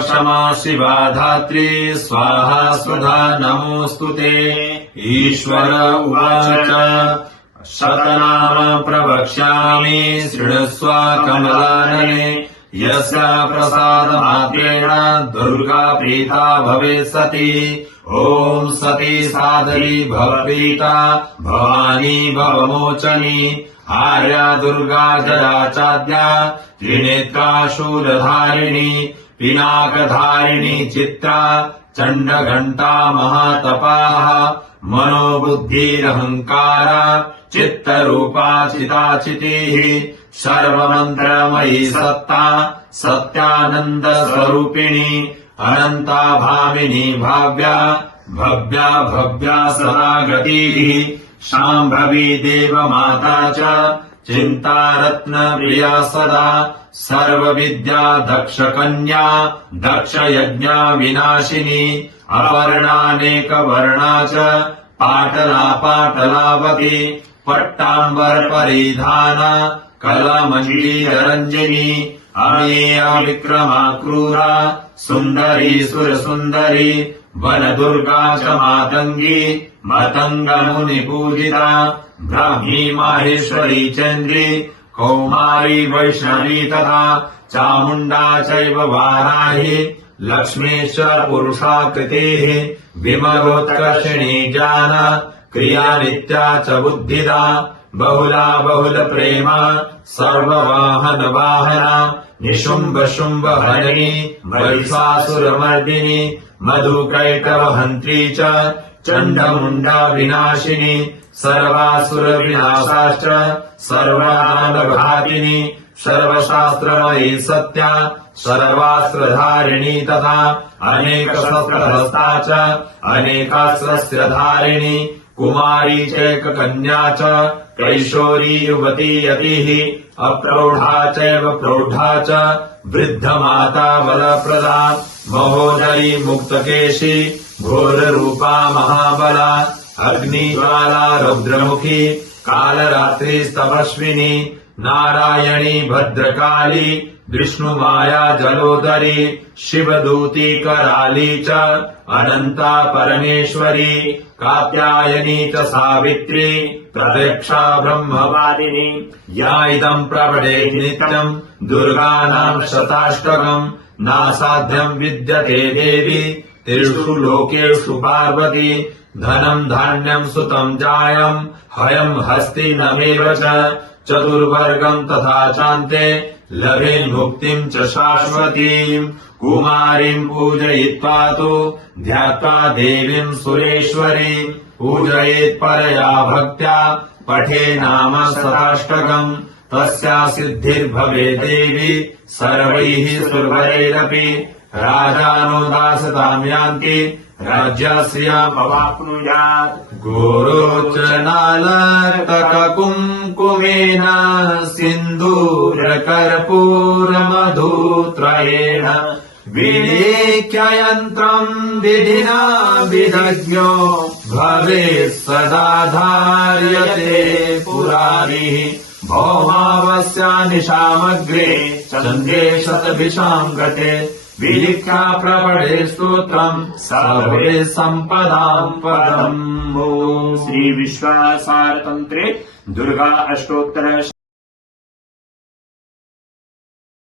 क्षमा शिवा धात्री स्वाहा स्वधा नमोऽस्तुते। ईश्वर उवाच शतनाम प्रवक्ष्यामि शृणुष्व कमलानने। यस्या प्रसादमात्रेण दुर्गा प्रीता भवेत् सती। ॐ सती सादरी भवप्रीता भवानी भवमोचनी। आर्या दुर्गा जया चाद्या त्रिनेत्रा शूलधारिणी। पिनाकधारिणी चित्रा चण्डघण्टा महातपाः। मनोबुद्धिरहङ्कारा चित्तरूपा चिताचितिः। सर्वमन्त्रमयी सत्ता सत्यानन्दस्वरूपिणी। अनन्ता भामिनी भाव्या भव्या भव्या सदा गतिः। शाम्भवी देवमाता च चिन्तारत्नप्रिया सदा। सर्वविद्या दक्षकन्या दक्षयज्ञा विनाशिनी। अपर्णानेकवर्णा च पाटला पाटलावती। पट्टाम्बरपरिधाना कलमण्डीरञ्जिनी। अमेया विक्रमा क्रूरा सुन्दरी सुरसुन्दरी। वनदुर्गा च मातङ्गी मतङ्गमुनिपूजिता। ब्राह्मी माहेश्वरी चन्द्री कौमारी वैष्णवी तथा। चामुण्डा चैव वाराही लक्ष्मीश्च पुरुषाकृतिः। विमलोत्कर्षिणी ज्ञान क्रिया नित्या च बुद्धिदा। बहुला बहुलप्रेमा सर्ववाहन वाहना। निशुम्भ शुम्भ हरिणी महिषासुरमर्दिनी। मधुकैटवहन्त्री च चण्डमुण्डा विनाशिनी। सर्वासुरविनाशाश्च सर्वदानवघातिनी। सर्वशास्त्रमयी सत्या सर्वास्त्रधारिणी तथा। अनेकशस्त्रहस्ता च अनेकास्त्रस्य धारिणी। कुमारी चैककन्या च कैशोरी युवती यतिः। अप्रौढा चैव प्रौढा च वृद्धमाता वरप्रदा। महोदरी मुक्तकेशी घोररूपा महाबला। अग्निज्वाला रौद्रमुखी कालरात्रिस्तपस्विनी। नारायणी भद्रकाली विष्णुमाया जलोदरी। शिवदूती कराली च अनन्ता परमेश्वरी। कात्यायनी च सावित्री प्रत्यक्षा ब्रह्मवादिनी। या इदम् प्रपठेत् नित्यम् दुर्गानाम् शताष्टकम्। नासाध्यम् विद्यते देवी त्रिषु लोकेषु पार्वती। धनम् धान्यम् सुतम् जायम् हयम् हस्तिनमेव च। चतुर्वर्गम् तथा चान्ते लभेन्मुक्तिम् च शाश्वतीम्। कुमारीम् पूजयित्वा तु ध्यात्वा देवीम् सुरेश्वरीम्। पूजयेत् परया भक्त्या पठे नाम शताष्टकम्। तस्या सिद्धिर्भवे देवी सर्वैः सुरवरैरपि। राजानो दासताम् यान्ति राज्यश्रियमवाप्नुयात्। गोरोचनालर्तककुङ्कुमेन सिन्दूरकर्पूरमधुत्रयेण। विलेख्य यन्त्रम् विधिना विदग्नो भवेत् सदा धार्यते पुरारिः। भौमावस्या निशामग्रे चन्द्रे शतभिषाम् गते। विलिख्या प्रपठे स्तोत्रम् सर्वे सम्पदाम् पदम्। श्री विश्वासारतन्त्रे दुर्गा अष्टोत्तर